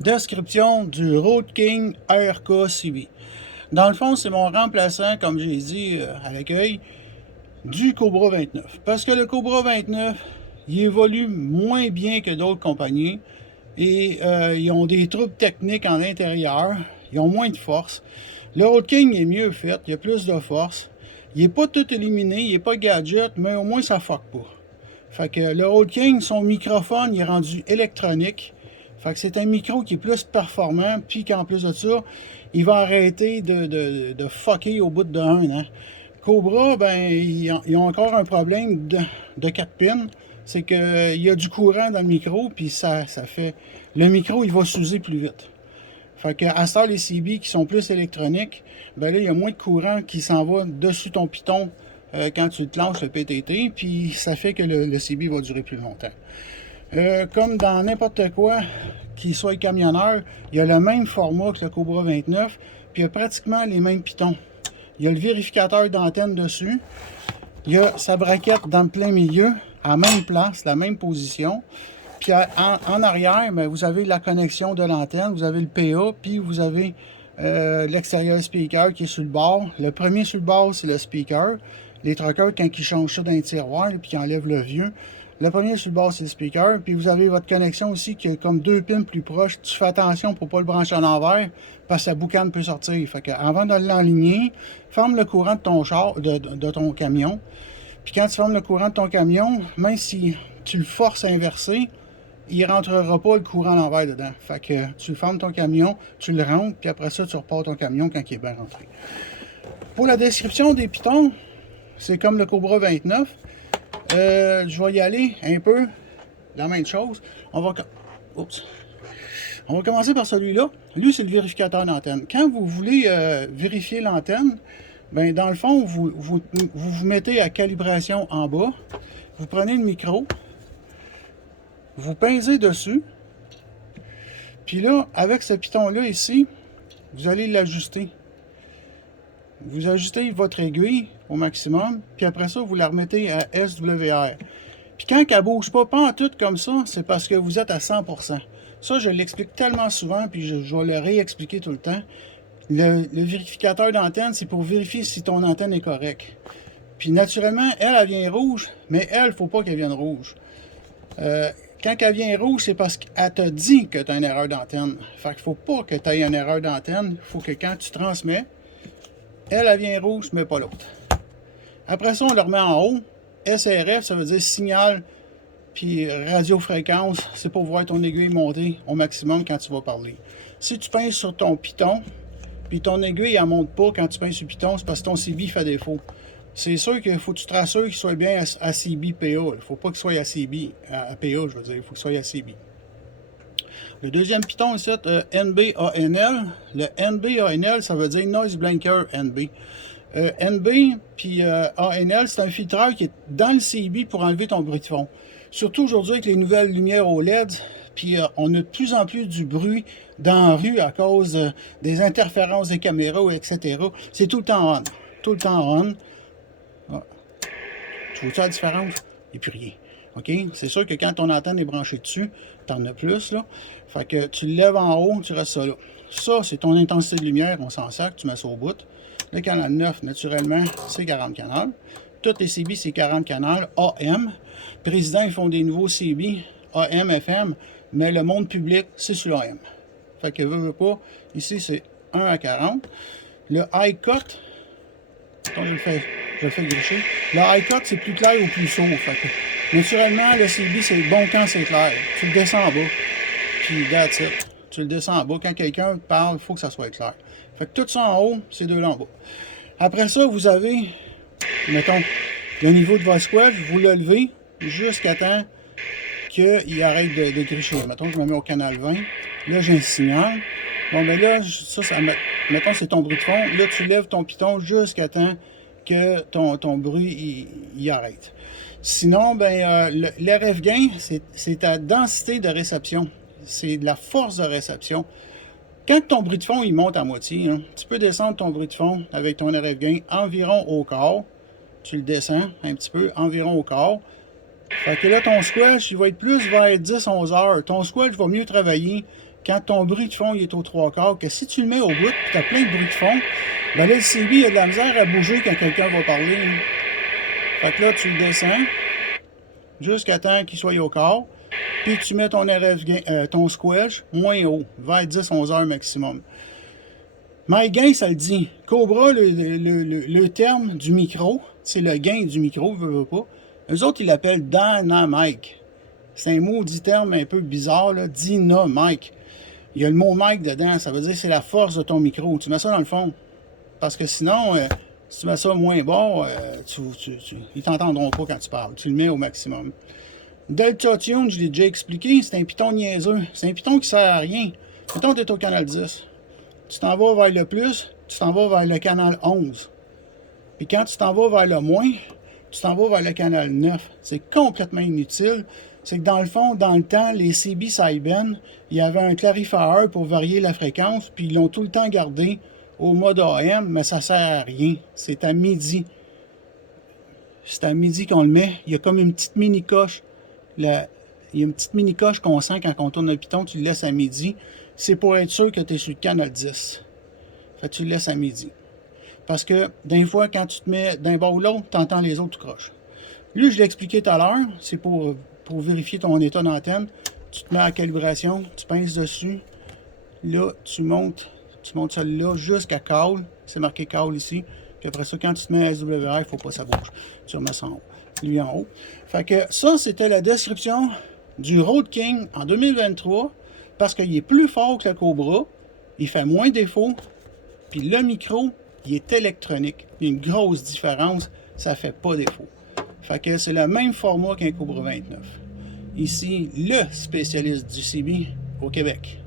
Description du Road King RK CB. Dans le fond, c'est mon remplaçant, comme j'ai dit à l'accueil, du Cobra 29. Parce que le Cobra 29, il évolue moins bien que d'autres compagnies et ils ont des troubles techniques en intérieur. Ils ont moins de force. Le Road King est mieux fait, il a plus de force. Il n'est pas tout éliminé, il n'est pas gadget, mais au moins ça fuck pas. Fait que le Road King, son microphone, il est rendu électronique. Fait que c'est un micro qui est plus performant, puis qu'en plus de ça, il va arrêter de fucker au bout d'un an. Cobra, ben, ils ont encore un problème de 4 pins. C'est qu'il y a du courant dans le micro, puis ça fait... Le micro, il va s'user plus vite. Fait que à ça, les CB qui sont plus électroniques, ben là, il y a moins de courant qui s'en va dessus ton piton quand tu te lances le PTT, puis ça fait que le CB va durer plus longtemps. Comme dans n'importe quoi qui soit camionneur, il y a le même format que le Cobra 29, puis il y a pratiquement les mêmes pitons. Il y a le vérificateur d'antenne dessus, il y a sa braquette dans le plein milieu, à la même place, la même position. Puis en arrière, ben, vous avez la connexion de l'antenne, vous avez le PA, puis vous avez l'extérieur speaker qui est sur le bord. Le premier sur le bord, c'est le speaker. Les truckers, quand ils changent ça dans un tiroir, puis qu'ils enlèvent le vieux, le premier sur le bord, c'est le speaker. Puis vous avez votre connexion aussi qui est comme deux pins plus proches. Tu fais attention pour ne pas le brancher à l'envers parce que sa boucane peut sortir. Fait que avant de l'enligner, ferme le courant de ton char, de ton camion. Puis quand tu fermes le courant de ton camion, même si tu le forces à inverser, il ne rentrera pas le courant à l'envers dedans. Fait que tu fermes ton camion, tu le rentres, puis après ça, tu repars ton camion quand il est bien rentré. Pour la description des pitons, c'est comme le Cobra 29. Je vais y aller un peu la même chose. On va commencer par celui-là. Lui, c'est le vérificateur d'antenne. Quand vous voulez vérifier l'antenne, ben, dans le fond, vous mettez à calibration en bas. Vous prenez le micro. Vous pincez dessus. Puis là, avec ce piton-là ici, vous allez l'ajuster. Vous ajustez votre aiguille au maximum, puis après ça, vous la remettez à SWR. Puis quand elle ne bouge pas en tout comme ça, c'est parce que vous êtes à 100%. Ça, je l'explique tellement souvent, puis je vais le réexpliquer tout le temps. Le vérificateur d'antenne, c'est pour vérifier si ton antenne est correcte. Puis naturellement, elle vient rouge, mais elle, il ne faut pas qu'elle vienne rouge. Quand elle vient rouge, c'est parce qu'elle t'a dit que tu as une erreur d'antenne. Fait qu'il ne faut pas que tu aies une erreur d'antenne. Il faut que quand tu transmets, elle vient rouge, mais pas l'autre. Après ça, on le remet en haut. SRF, ça veut dire signal, puis radiofréquence, c'est pour voir ton aiguille monter au maximum quand tu vas parler. Si tu pinces sur ton piton, puis ton aiguille, elle ne monte pas quand tu pinces sur le piton, c'est parce que ton CB fait défaut. C'est sûr qu'il faut que tu te rassures qu'il soit bien à CB PA. Il ne faut pas qu'il soit à CB, à PA, je veux dire. Il faut qu'il soit à CB. Le deuxième piton, c'est NB-ANL. Le NB-ANL, ça veut dire Noise Blanker NB. NB puis ANL, c'est un filtreur qui est dans le CB pour enlever ton bruit de fond. Surtout aujourd'hui avec les nouvelles lumières OLED, puis on a de plus en plus du bruit dans la rue à cause des interférences des caméras, etc. C'est tout le temps on. Tout le temps on. Ah. Tu vois-tu la différence? Il n'y a plus rien. OK? C'est sûr que quand ton antenne est branchée dessus, tu en as plus, là. Fait que tu le lèves en haut, tu restes ça là. Ça, c'est ton intensité de lumière, on s'en sert, tu mets ça au bout. Le canal 9, naturellement, c'est 40 canaux. Tous les CB, c'est 40 canaux AM. Président, ils font des nouveaux CB AM, FM, mais le monde public, c'est sur l'AM. Fait que veut pas, ici, c'est 1 à 40. Le high cut, je le fais gricher. Le high cut, c'est plus clair ou plus sourd. Fait que, naturellement, le CB, c'est bon quand c'est clair. Tu le descends en bas, puis that's it. Tu le descends en bas. Quand quelqu'un te parle, il faut que ça soit clair. Fait que tout ça en haut, c'est deux là en bas. Après ça, vous avez, mettons, le niveau de votre squelch, vous le levez jusqu'à temps qu'il arrête de gricher. Mettons, je me mets au canal 20. Là, j'ai un signal. Bon, ben là, mettons, c'est ton bruit de fond. Là, tu lèves ton piton jusqu'à temps que ton bruit, il arrête. Sinon, ben, l'RF gain, c'est ta densité de réception. C'est de la force de réception. Quand ton bruit de fond, il monte à moitié, hein, tu peux descendre ton bruit de fond avec ton RF gain environ au quart. Tu le descends un petit peu, environ au quart. Fait que là, ton squelch, il va être plus vers 10-11 heures. Ton squelch va mieux travailler quand ton bruit de fond il est aux 3/4, que si tu le mets au bout et tu as plein de bruit de fond, ben là, le CB il a de la misère à bouger quand quelqu'un va parler. Là. Fait que là, tu le descends jusqu'à temps qu'il soit au quart. Puis tu mets ton RF gain, ton squelch moins haut, vers 10-11 heures maximum. MyGain, ça le dit. Cobra, le terme du micro, c'est le gain du micro, veut pas. Eux autres, ils l'appellent dynamic. C'est un maudit terme un peu bizarre, là, dynamic. Il y a le mot mic dedans, ça veut dire que c'est la force de ton micro. Tu mets ça dans le fond. Parce que sinon, si tu mets ça moins bas, ils t'entendront pas quand tu parles. Tu le mets au maximum. Delta Tune, je l'ai déjà expliqué, c'est un piton niaiseux. C'est un piton qui sert à rien. Mettons que tu es au canal 10. Tu t'en vas vers le plus, tu t'en vas vers le canal 11. Puis quand tu t'en vas vers le moins, tu t'en vas vers le canal 9. C'est complètement inutile. C'est que dans le fond, dans le temps, les CB Saiben, il y avait un clarifieur pour varier la fréquence, puis ils l'ont tout le temps gardé au mode AM, mais ça sert à rien. C'est à midi. C'est à midi qu'on le met. Il y a comme une petite mini-coche. Il y a une petite mini-coche qu'on sent quand on tourne le piton, tu le laisses à midi. C'est pour être sûr que tu es sur le canal 10. Fait que tu le laisses à midi. Parce que, des fois, quand tu te mets d'un bord ou l'autre, tu entends les autres, tu croches. Lui, je l'ai expliqué tout à l'heure, c'est pour vérifier ton état d'antenne. Tu te mets à calibration, tu pinces dessus. Là, tu montes celle-là jusqu'à call. C'est marqué call ici. Puis après ça, quand tu te mets à SWR, il ne faut pas que ça bouge. Tu remets ça en haut. Lui en haut. Fait que ça, c'était la description du Rode King en 2023. Parce qu'il est plus fort que le Cobra. Il fait moins défaut. Puis le micro, il est électronique. Il y a une grosse différence. Ça fait pas défaut. Fait que c'est le même format qu'un Cobra 29. Ici, le spécialiste du CB au Québec.